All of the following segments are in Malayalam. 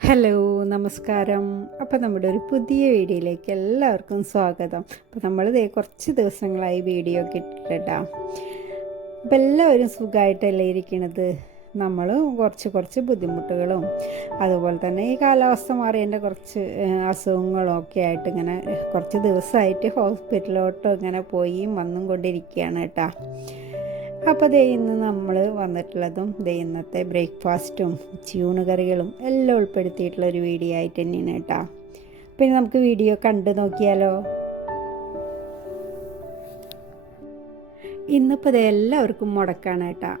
ഹലോ നമസ്കാരം. അപ്പോൾ നമ്മുടെ ഒരു പുതിയ വീഡിയോയിലേക്ക് എല്ലാവർക്കും സ്വാഗതം. അപ്പോൾ നമ്മൾ ദേ കുറച്ച് ദിവസങ്ങളായി വീഡിയോ ഒക്കെ അപ്പോൾ എല്ലാവരും സുഖമായിട്ടല്ലേ ഇരിക്കണത്? നമ്മൾ കുറച്ച് കുറച്ച് ബുദ്ധിമുട്ടുകളും അതുപോലെ തന്നെ ഈ കാലാവസ്ഥ മാറിയതിന്റെ കുറച്ച് അസുഖങ്ങളും ഒക്കെ ആയിട്ട് ഇങ്ങനെ കുറച്ച് ദിവസമായിട്ട് ഹോസ്പിറ്റലിലോട്ടും ഇങ്ങനെ പോയി വന്നും കൊണ്ടിരിക്കുകയാണ് കേട്ടോ. അപ്പോൾ ദേ ഇന്ന് നമ്മൾ വന്നിട്ടുള്ളതും ദേ ഇന്നത്തെ ബ്രേക്ക്ഫാസ്റ്റും ചൂണ് കറികളും എല്ലാം ഉൾപ്പെടുത്തിയിട്ടുള്ള ഒരു വീഡിയോ ആയിട്ട് തന്നെയാണ് കേട്ടോ. പിന്നെ നമുക്ക് വീഡിയോ കണ്ടു നോക്കിയാലോ? ഇന്നിപ്പോൾ ഇത് എല്ലാവർക്കും മുടക്കാണ് കേട്ടോ.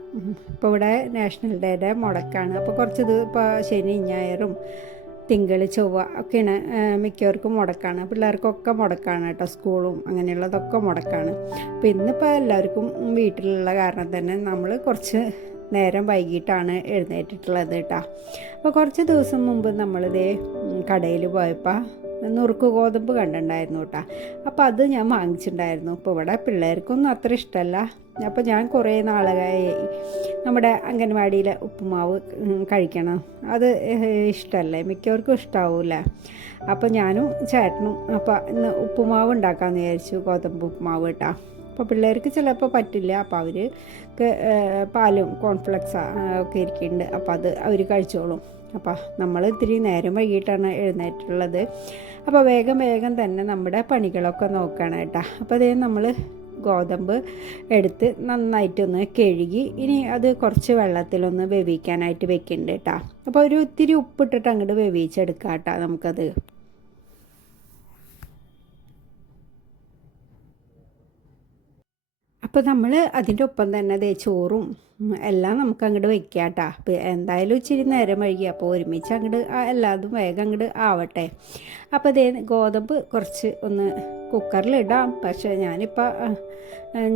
ഇപ്പോൾ ഇവിടെ നാഷണൽ ഡേയുടെ മുടക്കാണ്. അപ്പോൾ കുറച്ച് ഇത് ഇപ്പോൾ ശനി ഞായറും തിങ്കൾ ചൊവ്വ ഒക്കെയാണ് മിക്കവർക്കും മുടക്കാണ്. പിള്ളേർക്കൊക്കെ മുടക്കാണ് കേട്ടോ സ്കൂളും അങ്ങനെയുള്ളതൊക്കെ മുടക്കാണ്. അപ്പോൾ ഇന്നിപ്പോൾ എല്ലാവർക്കും വീട്ടിലുള്ള കാരണം തന്നെ നമ്മൾ കുറച്ച് നേരം വൈകിട്ടാണ് എഴുന്നേറ്റിട്ടുള്ളത് കേട്ടോ അപ്പോൾ കുറച്ച് ദിവസം മുമ്പ് നമ്മളിതേ കടയിൽ പോയപ്പോൾ നുറുക്ക് ഗോതമ്പ് കണ്ടിട്ടുണ്ടായിരുന്നു കേട്ടോ അപ്പോൾ അത് ഞാൻ വാങ്ങിച്ചിട്ടുണ്ടായിരുന്നു. ഇപ്പോൾ ഇവിടെ പിള്ളേർക്കൊന്നും അത്ര ഇഷ്ടമല്ല അപ്പോൾ ഞാൻ കുറേ നാളുകളായി നമ്മുടെ അംഗൻവാടിയിലെ ഉപ്പുമാവ് കഴിക്കണം. അത് ഇഷ്ടമല്ലേ മിക്കവർക്കും ഇഷ്ടാവൂല. അപ്പോൾ ഞാനും ചേട്ടനും അപ്പോൾ ഇന്ന് ഉപ്പുമാവ് ഉണ്ടാക്കാമെന്ന് വിചാരിച്ചു. ഗോതമ്പ് ഉപ്പുമാവ് കേട്ടോ അപ്പോൾ പിള്ളേർക്ക് ചിലപ്പോൾ പറ്റില്ല. അപ്പോൾ അവർ പാലും കോൺഫ്ലെക്സ് ഒക്കെ ഇരിക്കുന്നുണ്ട് അപ്പോൾ അത് അവർ കഴിച്ചോളും. അപ്പോൾ നമ്മൾ ഇത്തിരി നേരം വൈകിട്ടാണ് എഴുന്നേറ്റുള്ളത് അപ്പോൾ വേഗം വേഗം തന്നെ നമ്മുടെ പണികളൊക്കെ നോക്കണം കേട്ടോ. അപ്പോൾ അതേ നമ്മൾ ഗോതമ്പ് എടുത്ത് നന്നായിട്ടൊന്ന് കഴുകി ഇനി അത് കുറച്ച് വെള്ളത്തിലൊന്ന് വേവിക്കാനായിട്ട് വെക്കുന്നുണ്ട് കേട്ടോ. അപ്പോൾ ഒരു ഇത്തിരി ഉപ്പിട്ടിട്ട് അങ്ങോട്ട് വേവിച്ചെടുക്കാം കേട്ടോ നമുക്കത്. അപ്പോൾ നമ്മൾ അതിന്റെ ഒപ്പം തന്നെ അതേ ചോറും എല്ലാം നമുക്ക് അങ്ങോട്ട് വയ്ക്കാം കേട്ടോ അപ്പോൾ എന്തായാലും ഇച്ചിരി നേരം വൈകി. അപ്പോൾ ഒരുമിച്ച് അങ്ങോട്ട് എല്ലാതും വേഗം അങ്ങോട്ട് ആവട്ടെ. അപ്പോൾ അതേ ഗോതമ്പ് കുറച്ച് ഒന്ന് കുക്കറിലിടാം പക്ഷേ ഞാനിപ്പോൾ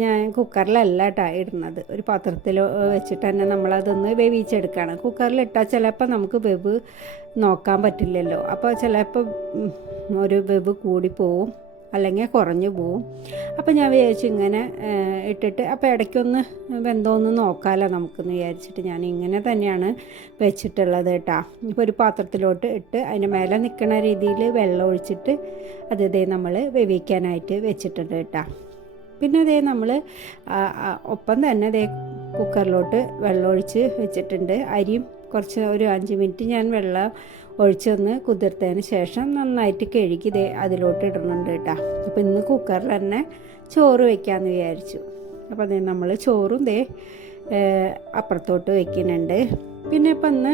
ഞാൻ കുക്കറിലല്ല കേട്ടോ ഇടുന്നത്. ഒരു പാത്രത്തിൽ വെച്ചിട്ട് തന്നെ നമ്മളതൊന്ന് വേവിച്ചെടുക്കുകയാണ് കുക്കറിലിട്ടാൽ ചിലപ്പോൾ നമുക്ക് വെവ് നോക്കാൻ പറ്റില്ലല്ലോ. അപ്പോൾ ചിലപ്പോൾ ഒരു വെവ് കൂടി പോവും. അല്ലെങ്കിൽ കുറഞ്ഞു പോവും. അപ്പോൾ ഞാൻ വിചാരിച്ചു ഇങ്ങനെ ഇട്ടിട്ട് അപ്പോൾ ഇടയ്ക്കൊന്ന് വെന്തോന്ന് നോക്കാമല്ലോ നമുക്കെന്ന് വിചാരിച്ചിട്ട് ഞാൻ ഇങ്ങനെ തന്നെയാണ് വെച്ചിട്ടുള്ളത് കേട്ടോ. ഇപ്പോൾ ഒരു പാത്രത്തിലോട്ട് ഇട്ട് അതിന്റെ മേലെ നിൽക്കുന്ന രീതിയിൽ വെള്ളം ഒഴിച്ചിട്ട് അത് ഇതേ നമ്മൾ വേവിക്കാനായിട്ട് വെച്ചിട്ടുണ്ട് കേട്ടോ. പിന്നെ അതേ നമ്മൾ ഒപ്പം തന്നെ അതേ കുക്കറിലോട്ട് വെള്ളം ഒഴിച്ച് വെച്ചിട്ടുണ്ട്. അരിയും കുറച്ച് ഒരു അഞ്ച് മിനിറ്റ് ഞാൻ വെള്ളം ഒഴിച്ചൊന്ന് കുതിർത്തതിന് ശേഷം നന്നായിട്ട് കഴുകി ദേ അതിലോട്ട് ഇടുന്നുണ്ട് കേട്ടോ. അപ്പോൾ ഇന്ന് കുക്കറിൽ തന്നെ ചോറ് വയ്ക്കാമെന്ന് വിചാരിച്ചു. അപ്പോൾ അതേ നമ്മൾ ചോറും ദേ അപ്പുറത്തോട്ട് വെക്കുന്നുണ്ട്. പിന്നെ ഇപ്പം ഇന്ന്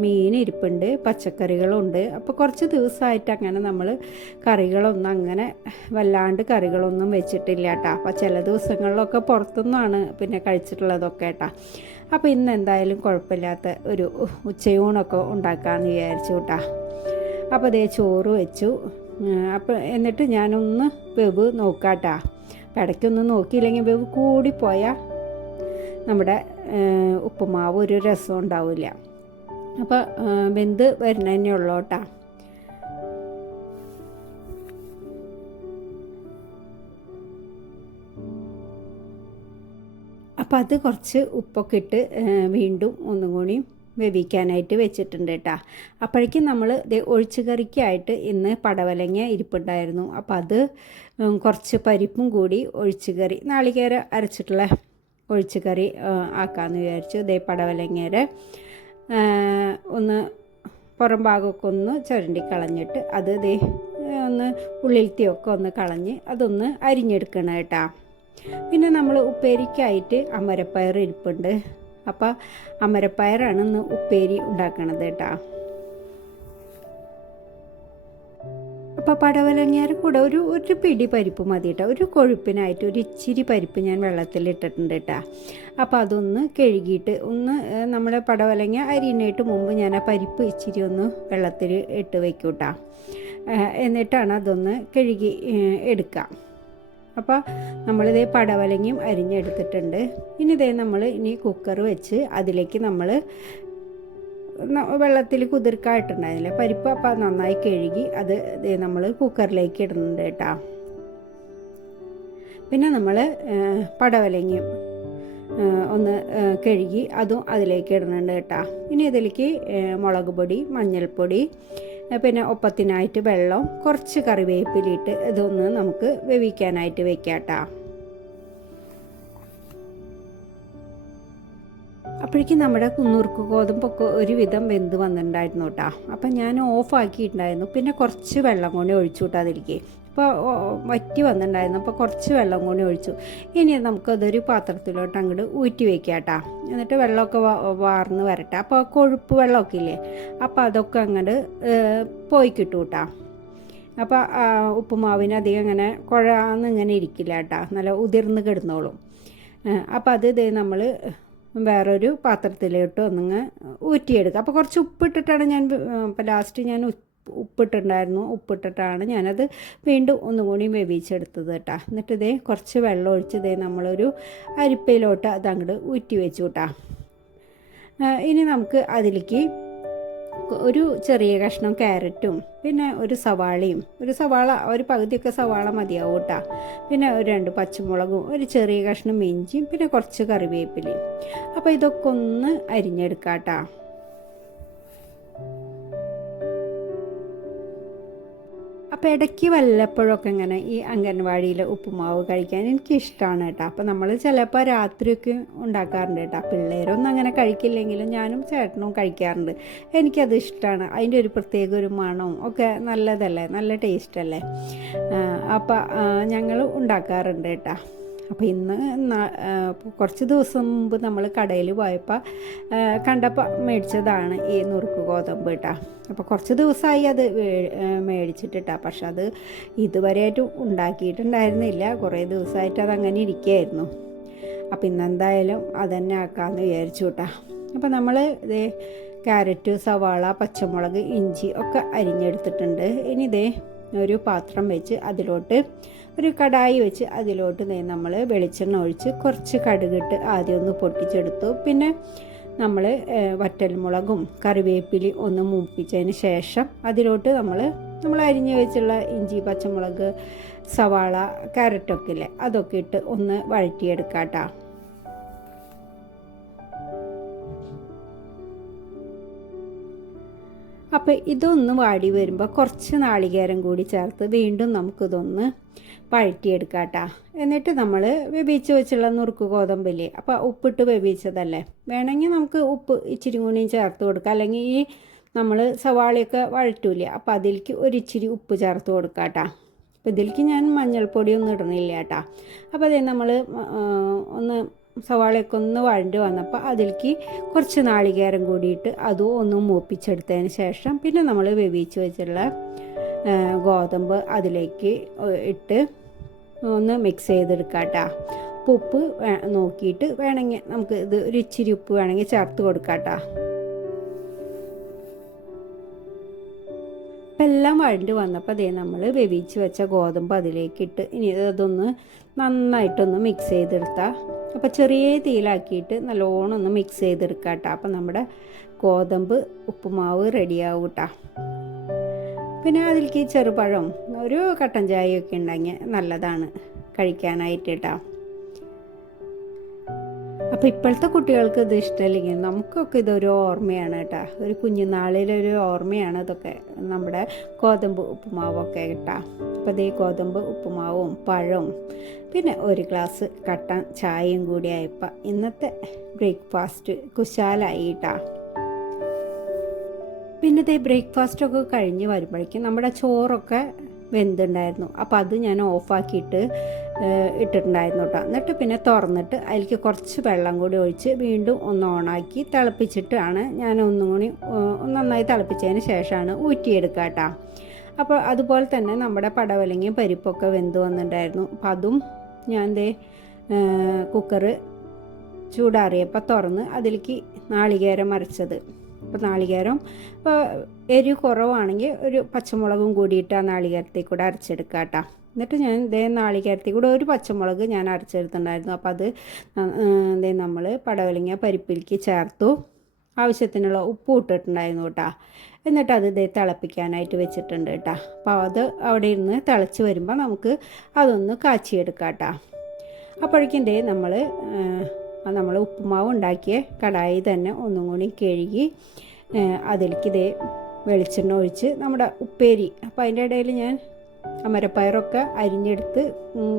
മീൻ ഇരിപ്പുണ്ട് പച്ചക്കറികളുണ്ട്. അപ്പോൾ കുറച്ച് ദിവസമായിട്ട് അങ്ങനെ നമ്മൾ കറികളൊന്നും അങ്ങനെ വല്ലാണ്ട് കറികളൊന്നും വെച്ചിട്ടില്ല കേട്ടോ. അപ്പോൾ ചില ദിവസങ്ങളിലൊക്കെ പുറത്തുനിന്നാണ് പിന്നെ കഴിച്ചിട്ടുള്ളതൊക്കെ കേട്ടോ. അപ്പോൾ ഇന്ന് എന്തായാലും കുഴപ്പമില്ലാത്ത ഒരു ഉച്ചയൂണൊക്കെ ഉണ്ടാക്കാമെന്ന് വിചാരിച്ചു കേട്ടോ. അപ്പോൾ അതേ ചോറ് വെച്ചു. അപ്പോൾ എന്നിട്ട് ഞാനൊന്ന് വെവ് നോക്കാട്ടാ കേട്ടാ. ഇടയ്ക്കൊന്നും നോക്കിയില്ലെങ്കിൽ വെവ് കൂടിപ്പോയാൽ നമ്മുടെ ഉപ്പുമാവ് ഒരു രസം ഉണ്ടാവില്ല. അപ്പോൾ വെന്ത് വരുന്നതന്നെ ഉള്ളൂ കേട്ടോ. അപ്പം അത് കുറച്ച് ഉപ്പൊക്കെ ഇട്ട് വീണ്ടും ഒന്നും കൂടി വേവിക്കാനായിട്ട് വെച്ചിട്ടുണ്ട് കേട്ടോ. അപ്പോഴേക്കും നമ്മൾ ഒഴിച്ചു കറിക്കായിട്ട് ഇന്ന് പടവലങ്ങ ഇരിപ്പുണ്ടായിരുന്നു. അപ്പോൾ അത് കുറച്ച് പരിപ്പും കൂടി ഒഴിച്ചു കറി. നാളികേര അരച്ചിട്ടുള്ള ഒഴിച്ചു കറി ആക്കാമെന്ന് വിചാരിച്ചു. ദേ പടവലങ്ങയുടെ ഒന്ന് പുറം ഭാഗമൊക്കെ ഒന്ന് ചുരണ്ടി കളഞ്ഞിട്ട് അത് ദേ ഒന്ന് ഉള്ളിലത്തെയൊക്കെ ഒന്ന് കളഞ്ഞ് അതൊന്ന് അരിഞ്ഞെടുക്കണം കേട്ടോ. പിന്നെ നമ്മൾ ഉപ്പേരിക്കായിട്ട് അമരപ്പയർ ഇരിപ്പുണ്ട്. അപ്പോൾ അമരപ്പയറാണ് ഇന്ന് ഉപ്പേരി ഉണ്ടാക്കണത് കേട്ടോ. അപ്പോൾ പടവലങ്ങയുടെ കൂടെ ഒരു ഒരു പിടി പരിപ്പ് മതി കേട്ടോ ഒരു കൊഴുപ്പിനായിട്ട് ഒരു ഇച്ചിരി പരിപ്പ് ഞാൻ വെള്ളത്തിൽ ഇട്ടിട്ടുണ്ട് കേട്ടോ അപ്പോൾ അതൊന്ന് കഴുകിയിട്ട് ഒന്ന് നമ്മുടെ പടവലങ്ങ അരിയിനായിട്ട് മുമ്പ് ഞാൻ ആ പരിപ്പ് ഇച്ചിരി ഒന്ന് വെള്ളത്തിൽ ഇട്ട് വയ്ക്കും കേട്ടോ എന്നിട്ടാണ് അതൊന്ന് കഴുകി എടുക്കാം. എടുക്കുക അപ്പോൾ നമ്മളിതേ പടവലങ്ങയും അരിഞ്ഞെടുത്തിട്ടുണ്ട്. ഇനി ഇതേ നമ്മൾ ഇനി കുക്കർ വെച്ച് അതിലേക്ക് നമ്മൾ വെള്ളത്തിൽ കുതിർക്കായിട്ടുണ്ടായിരുന്നില്ലേ. പരിപ്പ് അപ്പം നന്നായി കഴുകി അത് നമ്മൾ കുക്കറിലേക്ക് ഇടുന്നുണ്ട് കേട്ടോ. പിന്നെ നമ്മൾ പടവലങ്ങയും ഒന്ന് കഴുകി അതും അതിലേക്ക് ഇടുന്നുണ്ട് കേട്ടോ. ഇനി ഇതിലേക്ക് മുളക് പൊടി മഞ്ഞൾപ്പൊടി പിന്നെ ഒപ്പത്തിനായിട്ട് വെള്ളം കുറച്ച് കറിവേപ്പിലിട്ട് ഇതൊന്ന് നമുക്ക് വേവിക്കാനായിട്ട് വെക്കാം കേട്ടോ അപ്പോഴേക്കും നമ്മുടെ കുന്നൂർക്ക് ഗോതമ്പൊക്കെ ഒരുവിധം വെന്ത് വന്നിട്ടുണ്ടായിരുന്നു കേട്ടോ. അപ്പം ഞാൻ ഓഫാക്കിയിട്ടുണ്ടായിരുന്നു പിന്നെ കുറച്ച് വെള്ളം കൂടി ഒഴിച്ചു കൂട്ടാതിരിക്കേ ഇപ്പോൾ വറ്റി വന്നിട്ടുണ്ടായിരുന്നു. അപ്പോൾ കുറച്ച് വെള്ളം കൂടി ഒഴിച്ചു. ഇനി നമുക്കതൊരു പാത്രത്തിലോട്ട് അങ്ങോട്ട് ഊറ്റി വെക്കാം കേട്ടോ. എന്നിട്ട് വെള്ളമൊക്കെ വാർന്ന് വരട്ടെ. അപ്പോൾ കൊഴുപ്പ് വെള്ളമൊക്കെ ഇല്ലേ? അപ്പോൾ അതൊക്കെ അങ്ങോട്ട് പോയി കിട്ടും കേട്ടോ. അപ്പോൾ ഉപ്പുമാവിന് അധികം അങ്ങനെ കുഴാന്ന് ഇങ്ങനെ ഇരിക്കില്ല കേട്ടോ. നല്ല ഉതിർന്ന് കിടന്നോളും. അപ്പോൾ അത് നമ്മൾ വേറൊരു പാത്രത്തിലോട്ട് ഒന്നിങ്ങ് ഊറ്റിയെടുക്കുക. അപ്പോൾ കുറച്ച് ഉപ്പിട്ടിട്ടാണ് ഞാൻ ഇപ്പോൾ ലാസ്റ്റ് ഞാൻ ഉപ്പ് ഉപ്പിട്ടുണ്ടായിരുന്നു ഉപ്പിട്ടിട്ടാണ് ഞാനത് വീണ്ടും ഒന്നുകൂടി വേവിച്ചെടുത്തത് കേട്ടോ. എന്നിട്ട് ഇതേ കുറച്ച് വെള്ളം ഒഴിച്ച് ഇതേ നമ്മളൊരു അരിപ്പയിലോട്ട് അത് അങ്ങോട്ട് ഊറ്റി വെച്ചു കേട്ടോ. ഇനി നമുക്ക് അതിലേക്ക് ഒരു ചെറിയ കഷ്ണം ക്യാരറ്റും പിന്നെ ഒരു സവാളയും ഒരു സവാള ഒരു പകുതിയൊക്കെ സവാള മതിയാവും കേട്ടോ പിന്നെ ഒരു രണ്ട് പച്ചമുളകും ഒരു ചെറിയ കഷ്ണം ഇഞ്ചിയും പിന്നെ കുറച്ച് കറിവേപ്പിലയും. അപ്പോൾ ഇതൊക്കെ ഒന്ന് അരിഞ്ഞെടുക്കാം കേട്ടോ അപ്പോൾ ഇടയ്ക്ക് വല്ലപ്പോഴൊക്കെ ഇങ്ങനെ ഈ അംഗൻവാടിയിലെ ഉപ്പുമാവ് കഴിക്കാൻ എനിക്ക് ഇഷ്ടമാണ് കേട്ടോ. അപ്പോൾ നമ്മൾ ചിലപ്പോൾ രാത്രിയൊക്കെ ഉണ്ടാക്കാറുണ്ട് കേട്ടോ. പിള്ളേരൊന്നും അങ്ങനെ കഴിക്കില്ലെങ്കിലും ഞാനും ചേട്ടനും കഴിക്കാറുണ്ട്. എനിക്കത് ഇഷ്ടമാണ് അതിന്റെ ഒരു പ്രത്യേക ഒരു മണവും ഒക്കെ നല്ലതല്ലേ? നല്ല ടേസ്റ്റ് അല്ലേ അപ്പോൾ ഞങ്ങൾ ഉണ്ടാക്കാറുണ്ട് കേട്ടോ. അപ്പോൾ ഇന്ന് കുറച്ച് ദിവസം മുമ്പ് നമ്മൾ കടയിൽ പോയപ്പോൾ കണ്ടപ്പോൾ മേടിച്ചതാണ് ഈ നുറുക്ക് ഗോതമ്പ് കേട്ടോ അപ്പോൾ കുറച്ച് ദിവസമായി അത് മേടിച്ചിട്ടിട്ടാ. പക്ഷെ അത് ഇതുവരെയായിട്ടും ഉണ്ടാക്കിയിട്ടുണ്ടായിരുന്നില്ല. കുറേ ദിവസമായിട്ട് അതങ്ങനെ ഇരിക്കുകയായിരുന്നു അപ്പം ഇന്നെന്തായാലും അതന്നെ ആക്കാമെന്ന് വിചാരിച്ചു കേട്ടോ അപ്പോൾ നമ്മൾ ഇതേ ക്യാരറ്റ് സവാള പച്ചമുളക് ഇഞ്ചി ഒക്കെ അരിഞ്ഞെടുത്തിട്ടുണ്ട്. ഇനി ഇതേ ഒരു പാത്രം വെച്ച് അതിലോട്ട് ഒരു കടായി വെച്ച് അതിലോട്ട് നമ്മൾ വെളിച്ചെണ്ണ ഒഴിച്ച് കുറച്ച് കടുകിട്ട് ആദ്യം ഒന്ന് പൊട്ടിച്ചെടുത്തു. പിന്നെ നമ്മൾ വറ്റൽമുളകും കറിവേപ്പിലി ഒന്ന് മൂപ്പിച്ചതിന് ശേഷം അതിലോട്ട് നമ്മൾ നമ്മൾ അരിഞ്ഞു വെച്ചുള്ള ഇഞ്ചി പച്ചമുളക് സവാള ക്യാരറ്റൊക്കെ ഇല്ലേ അതൊക്കെ ഇട്ട് ഒന്ന് വഴറ്റിയെടുക്കാം കേട്ടോ അപ്പോൾ ഇതൊന്ന് വാടി വരുമ്പോൾ കുറച്ച് നാളികേരം കൂടി ചേർത്ത് വീണ്ടും നമുക്കിതൊന്ന് വഴറ്റിയെടുക്കാം എന്നിട്ട് നമ്മൾ വേവിച്ച് വെച്ചുള്ള നുറുക്ക് ഗോതമ്പില്ലേ അപ്പോൾ ഉപ്പിട്ട് വേവിച്ചതല്ലേ. വേണമെങ്കിൽ നമുക്ക് ഉപ്പ് ഇച്ചിരി കൂടിയും ചേർത്ത് കൊടുക്കാം. അല്ലെങ്കിൽ ഈ നമ്മൾ സവാളയൊക്കെ വഴറ്റൂലേ അപ്പോൾ അതിലേക്ക് ഒരിച്ചിരി ഉപ്പ് ചേർത്ത് കൊടുക്കാം കേട്ടോ അപ്പോൾ ഇതിലേക്ക് ഞാൻ മഞ്ഞൾപ്പൊടിയൊന്നും ഇടണില്ല കേട്ടോ അപ്പോൾ അതേ നമ്മൾ ഒന്ന് സവാളയൊക്കെ ഒന്ന് വഴണ്ട് വന്നപ്പോൾ അതിലേക്ക് കുറച്ച് നാളികേരം കൂടിയിട്ട് അതും ഒന്ന് മൂപ്പിച്ചെടുത്തതിന് ശേഷം പിന്നെ നമ്മൾ വേവിച്ച് വെച്ചുള്ള ആ, ഗോതമ്പ് അതിലേക്ക് ഇട്ട് ഒന്ന് മിക്സ് ചെയ്തെടുക്കാം കേട്ടോ ഉപ്പ് നോക്കിയിട്ട് വേണമെങ്കിൽ നമുക്ക് ഇത് ഒരു ഇച്ചിരി ഉപ്പ് വേണമെങ്കിൽ ചേർത്ത് കൊടുക്കാം കേട്ടോ എല്ലാം വഴണ്ട് വന്നപ്പോൾ അതേ നമ്മൾ വേവിച്ച് വെച്ച ഗോതമ്പ് അതിലേക്കിട്ട് ഇനി അതൊന്ന് നന്നായിട്ടൊന്ന് മിക്സ് ചെയ്തെടുത്താൽ അപ്പോൾ ചെറിയ തീയിലാക്കിയിട്ട് നല്ലോണം ഒന്ന് മിക്സ് ചെയ്തെടുക്കുക കേട്ടോ അപ്പം നമ്മുടെ ഗോതമ്പ് ഉപ്പുമാവ് റെഡിയാവും കേട്ടോ പിന്നെ അതിലേക്ക് ചെറുപഴം ഒരു കട്ടൻ ചായയൊക്കെ ഉണ്ടെങ്കിൽ നല്ലതാണ് കഴിക്കാനായിട്ട് കേട്ടോ അപ്പോൾ ഇപ്പോഴത്തെ കുട്ടികൾക്ക് ഇത് ഇഷ്ടമല്ലെങ്കിൽ നമുക്കൊക്കെ ഇതൊരു ഓർമ്മയാണ് കേട്ടോ. ഒരു കുഞ്ഞുനാളിലൊരു ഓർമ്മയാണ് ഇതൊക്കെ. നമ്മുടെ ഗോതമ്പ് ഉപ്പുമാവൊക്കെ കേട്ടോ. അപ്പോൾ ഇതേ ഗോതമ്പ് ഉപ്പുമാവും പഴവും. പിന്നെ ഒരു ഗ്ലാസ് കട്ടൻ ചായയും കൂടി ആയപ്പോൾ ഇന്നത്തെ ബ്രേക്ക്ഫാസ്റ്റ് കുശാലായി കേട്ടോ. പിന്നെ ഇതേ ബ്രേക്ക്ഫാസ്റ്റൊക്കെ കഴിഞ്ഞ് വരുമ്പോഴേക്കും നമ്മുടെ ചോറൊക്കെ വെന്തുണ്ടായിരുന്നു. അപ്പോൾ അത് ഞാൻ ഓഫാക്കിയിട്ട് ഇട്ടിട്ടുണ്ടായിരുന്നു കേട്ടോ എന്നിട്ട് പിന്നെ തുറന്നിട്ട് അതിലേക്ക് കുറച്ച് വെള്ളം കൂടി ഒഴിച്ച് വീണ്ടും ഒന്ന് ഓണാക്കി തിളപ്പിച്ചിട്ടാണ് ഞാൻ ഒന്നും കൂടി നന്നായി തിളപ്പിച്ചതിന് ശേഷമാണ് ഊറ്റിയെടുക്കുക കേട്ടോ അപ്പോൾ അതുപോലെ തന്നെ നമ്മുടെ പടവലങ്ങയും പരിപ്പൊക്കെ വെന്ത് വന്നിട്ടുണ്ടായിരുന്നു. അപ്പം അതും ഞാൻ ദേ കുക്കറ് ചൂടാറിയപ്പോൾ തുറന്ന് അതിലേക്ക് നാളികേരം അരച്ചത്. അപ്പോൾ നാളികേരം ഇപ്പോൾ എരി കുറവാണെങ്കിൽ ഒരു പച്ചമുളകും കൂടിയിട്ട് ആ നാളികേരത്തിൽ കൂടെ അരച്ചെടുക്കാം കേട്ടോ എന്നിട്ട് ഞാൻ ഇതേ നാളികേരത്തിൽ കൂടെ ഒരു പച്ചമുളക് ഞാൻ അരച്ചെടുത്തിട്ടുണ്ടായിരുന്നു. അപ്പോൾ അത് ഇതേ നമ്മൾ പടവലങ്ങ പരിപ്പിലേക്ക് ചേർത്തു. ആവശ്യത്തിനുള്ള ഉപ്പ് ഇട്ടിട്ടുണ്ടായിരുന്നു കേട്ടോ. എന്നിട്ട് അത് ഇതേ തിളപ്പിക്കാനായിട്ട് വെച്ചിട്ടുണ്ട് കേട്ടോ. അപ്പോൾ അത് അവിടെ ഇരുന്ന് തിളച്ച് വരുമ്പോൾ നമുക്ക് അതൊന്ന് കാച്ചിയെടുക്കാം കേട്ടോ. അപ്പോഴേക്കും ഇതേ നമ്മൾ നമ്മൾ ഉപ്പുമാവ് ഉണ്ടാക്കിയ കടായി തന്നെ ഒന്നും കൂടി കഴുകി അതിലേക്ക് ഇതേ വെളിച്ചെണ്ണ ഒഴിച്ച് നമ്മുടെ ഉപ്പേരി. അപ്പോൾ അതിന്റെ ഇടയിൽ ഞാൻ അമരപ്പയറൊക്കെ അരിഞ്ഞെടുത്ത്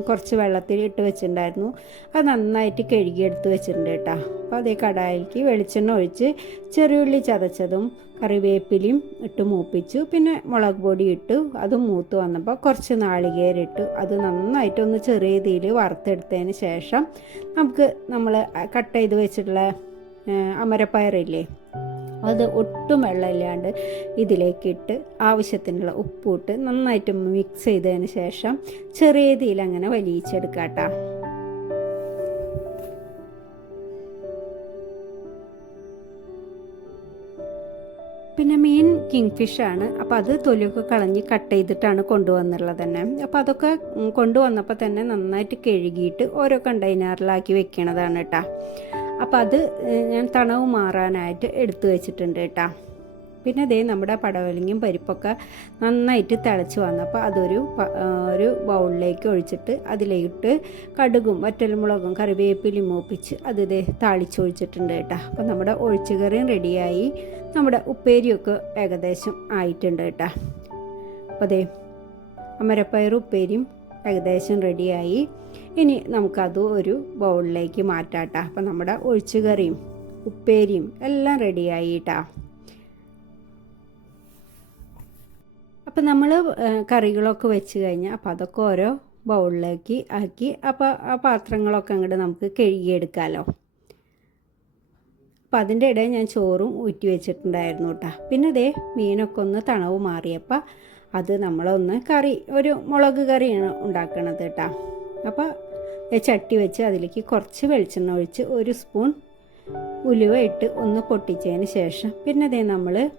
കുറച്ച് വെള്ളത്തിൽ ഇട്ട് വെച്ചിട്ടുണ്ടായിരുന്നു. അത് നന്നായിട്ട് കഴുകിയെടുത്ത് വെച്ചിട്ടുണ്ട് കേട്ടോ. അപ്പോൾ അതേ കടായിലേക്ക് വെളിച്ചെണ്ണ ഒഴിച്ച് ചെറിയുള്ളി ചതച്ചതും കറിവേപ്പിലയും ഇട്ട് മൂപ്പിച്ചു. പിന്നെ മുളക് പൊടി ഇട്ടു അത് മൂത്ത് വന്നപ്പോൾ കുറച്ച് നാളികേരിട്ടു അത് നന്നായിട്ടൊന്ന് ചെറിയ തീയിൽ വറുത്തെടുത്തതിന് ശേഷം നമുക്ക് നമ്മൾ കട്ട് ചെയ്ത് വെച്ചിട്ടുള്ള അമരപ്പയറില്ലേ അത് ഒട്ടും വെള്ളമില്ലാണ്ട് ഇതിലേക്കിട്ട് ആവശ്യത്തിനുള്ള ഉപ്പിട്ട് നന്നായിട്ട് മിക്സ് ചെയ്തതിന് ശേഷം ചെറിയ തീയിൽ അങ്ങനെ വലിയിച്ചെടുക്കാം കേട്ടോ പിന്നെ മെയിൻ കിങ് ഫിഷാണ് അപ്പോൾ അത് തൊലിയൊക്കെ കളഞ്ഞ് കട്ട് ചെയ്തിട്ടാണ് കൊണ്ടുവന്നുള്ളത് തന്നെ. അപ്പോൾ അതൊക്കെ കൊണ്ടുവന്നപ്പോൾ തന്നെ നന്നായിട്ട് കഴുകിയിട്ട് ഓരോ കണ്ടെയ്നറിലാക്കി വെക്കണതാണ് കേട്ടോ അപ്പോൾ അത് ഞാൻ തണവ് മാറാനായിട്ട് എടുത്തു വെച്ചിട്ടുണ്ട് കേട്ടോ. പിന്നെ അതേ നമ്മുടെ പടവലങ്ങയും പരിപ്പൊക്കെ നന്നായിട്ട് തിളച്ച് വന്നപ്പോൾ അതൊരു ഒരു ബൗളിലേക്ക് ഒഴിച്ചിട്ട് അതിലേക്കിട്ട് കടുകും വറ്റൽമുളകും കറിവേപ്പിലും മൂപ്പിച്ച് അത് ഇതേ താളിച്ചൊഴിച്ചിട്ടുണ്ട് കേട്ടോ. അപ്പോൾ നമ്മുടെ ഒഴിച്ചുകറിയും റെഡിയായി. നമ്മുടെ ഉപ്പേരിയൊക്കെ ഏകദേശം ആയിട്ടുണ്ട് കേട്ടോ. അപ്പോൾ അതേ അമരപ്പയർ ഉപ്പേരിയും ഏകദേശം റെഡിയായി. ഇനി നമുക്കത് ഒരു ബൗളിലേക്ക് മാറ്റാട്ടോ. അപ്പം നമ്മുടെ ഒഴിച്ചുകറിയും ഉപ്പേരിയും എല്ലാം റെഡിയായിട്ടാ. അപ്പം നമ്മൾ കറികളൊക്കെ വെച്ച് കഴിഞ്ഞാൽ അപ്പോൾ അതൊക്കെ ഓരോ ബൗളിലേക്ക് ആക്കി അപ്പോൾ ആ പാത്രങ്ങളൊക്കെ അങ്ങോട്ട് നമുക്ക് കഴുകിയെടുക്കാമല്ലോ അപ്പം അതിന്റെ ഇടയിൽ ഞാൻ ചോറും ഊറ്റി വെച്ചിട്ടുണ്ടായിരുന്നു കേട്ടോ പിന്നെ അതേ മീനൊക്കെ ഒന്ന് തണവ് മാറിയപ്പോൾ അത് നമ്മളൊന്ന് കറി ഒരു മുളക് കറിയാണ് ഉണ്ടാക്കണത് കേട്ടോ അപ്പോൾ ചട്ടി വെച്ച് അതിലേക്ക് കുറച്ച് വെളിച്ചെണ്ണ ഒഴിച്ച് ഒരു സ്പൂൺ ഉലുവ ഇട്ട് ഒന്ന് പൊട്ടിച്ചതിന് ശേഷം പിന്നെ അതേ നമ്മൾ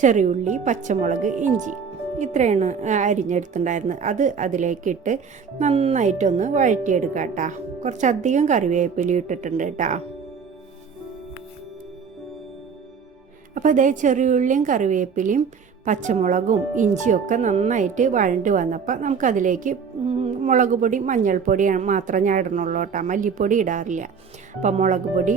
ചെറിയുള്ളി പച്ചമുളക് ഇഞ്ചി ഇത്രയാണ് അരിഞ്ഞെടുത്തിട്ടുണ്ടായിരുന്നത്. അത് അതിലേക്കിട്ട് നന്നായിട്ടൊന്ന് വഴറ്റിയെടുക്കാം കേട്ടോ കുറച്ചധികം കറിവേപ്പില ഇട്ടിട്ടുണ്ട് കേട്ടോ അപ്പോൾ അതേ ചെറിയുള്ളിയും കറിവേപ്പിലയും പച്ചമുളകും ഇഞ്ചിയൊക്കെ നന്നായിട്ട് വഴണ്ട് വന്നപ്പോൾ നമുക്കതിലേക്ക് മുളക് പൊടി മഞ്ഞൾപ്പൊടി മാത്രം ഞാൻ ഇടണുള്ളൂ കേട്ടോ. മല്ലിപ്പൊടി ഇടാറില്ല. അപ്പോൾ മുളക് പൊടി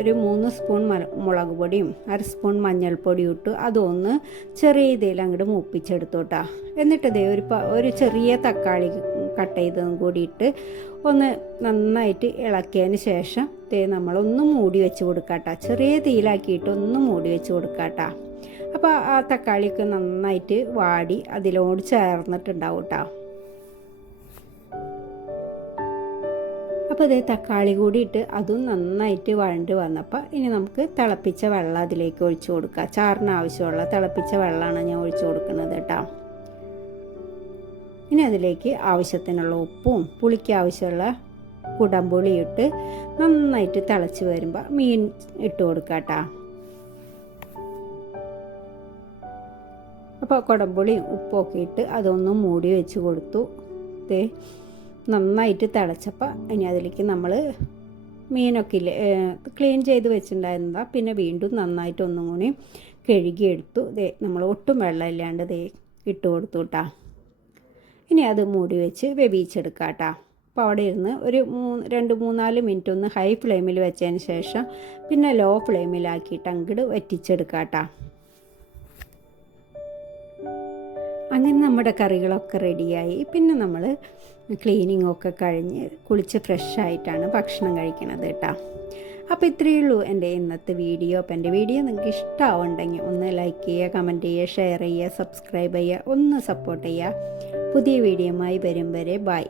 ഒരു മൂന്ന് സ്പൂൺ മുളക് പൊടിയും അര സ്പൂൺ മഞ്ഞൾപ്പൊടിയും ഇട്ടു അതൊന്ന് ചെറിയ ഇതിൽ അങ്ങോട്ട് മൂപ്പിച്ചെടുത്തു കേട്ടോ. എന്നിട്ട് ഒരു ഒരു ചെറിയ തക്കാളി കട്ട് ചെയ്തതും കൂടിയിട്ട് ഒന്ന് നന്നായിട്ട് ഇളക്കിയതിന് ശേഷം ദേ നമ്മളൊന്ന് മൂടി വെച്ച് കൊടുക്കാട്ടോ. ചെറിയ തീയിലാക്കിയിട്ട് ഒന്ന് മൂടി വെച്ച് കൊടുക്കാട്ടോ. അപ്പോൾ ആ തക്കാളിയൊക്കെ നന്നായിട്ട് വാടി അതിലോട് ചേർന്നിട്ടുണ്ടാവും കേട്ടോ അപ്പോൾ അതേ തക്കാളി കൂടി ഇട്ട് അതും നന്നായിട്ട് വഴണ്ട് വന്നപ്പോൾ ഇനി നമുക്ക് തിളപ്പിച്ച വെള്ളം അതിലേക്ക് ഒഴിച്ചു കൊടുക്കുക ചാറിന് ആവശ്യമുള്ള തിളപ്പിച്ച വെള്ളമാണ് ഞാൻ ഒഴിച്ചു കൊടുക്കുന്നത് കേട്ടോ. ഇനി അതിലേക്ക് ആവശ്യത്തിനുള്ള ഉപ്പും പുളിക്ക് ആവശ്യമുള്ള കുടംപുളി ഇട്ട് നന്നായിട്ട് തിളച്ച് വരുമ്പോൾ മീൻ ഇട്ട് കൊടുക്കാം കേട്ടോ. അപ്പോൾ കുടമ്പുളിയും ഉപ്പൊക്കെ ഇട്ട് അതൊന്നും മൂടി വെച്ച് കൊടുത്തു. ദേ നന്നായിട്ട് തിളച്ചപ്പോൾ ഇനി അതിലേക്ക് നമ്മൾ മീനൊക്കെ ഇല്ലേ ക്ലീൻ ചെയ്ത് വെച്ചിട്ടുണ്ടായിരുന്നതാണ് പിന്നെ വീണ്ടും നന്നായിട്ട് ഒന്നും കൂടി കഴുകിയെടുത്തു. ദേ നമ്മൾ ഒട്ടും വെള്ളമില്ലാണ്ട് ദേ ഇട്ട് കൊടുത്തു കേട്ടാ ഇനി അത് മൂടി വെച്ച് വെവിച്ചെടുക്കാം കേട്ടാ അപ്പോൾ അവിടെ ഇരുന്ന് ഒരു മൂന്ന് രണ്ട് മൂന്നാൽ മിനിറ്റ് ഒന്ന് ഹൈ ഫ്ലെയിമിൽ വെച്ചതിന് ശേഷം പിന്നെ ലോ ഫ്ലെയിമിലാക്കിയിട്ട് അങ്ങോട്ട് വറ്റിച്ചെടുക്കാം കേട്ടോ അങ്ങനെ നമ്മുടെ കറികളൊക്കെ റെഡിയായി. പിന്നെ നമ്മൾ ക്ലീനിങ് ഒക്കെ കഴിഞ്ഞ് കുളിച്ച് ഫ്രഷായിട്ടാണ് ഭക്ഷണം കഴിക്കണത് കേട്ടോ. അപ്പോൾ ഇത്രയേ ഉള്ളൂ എന്റെ ഇന്നത്തെ വീഡിയോ. അപ്പോൾ എന്റെ വീഡിയോ നിങ്ങൾക്ക് ഇഷ്ടമാവുണ്ടെങ്കിൽ ഒന്ന് ലൈക്ക് ചെയ്യുക കമന്റ് ചെയ്യുക ഷെയർ ചെയ്യുക സബ്സ്ക്രൈബ് ചെയ്യുക ഒന്ന് സപ്പോർട്ട് ചെയ്യുക. പുതിയ വീഡിയോയുമായി വരും വരെ. ബൈ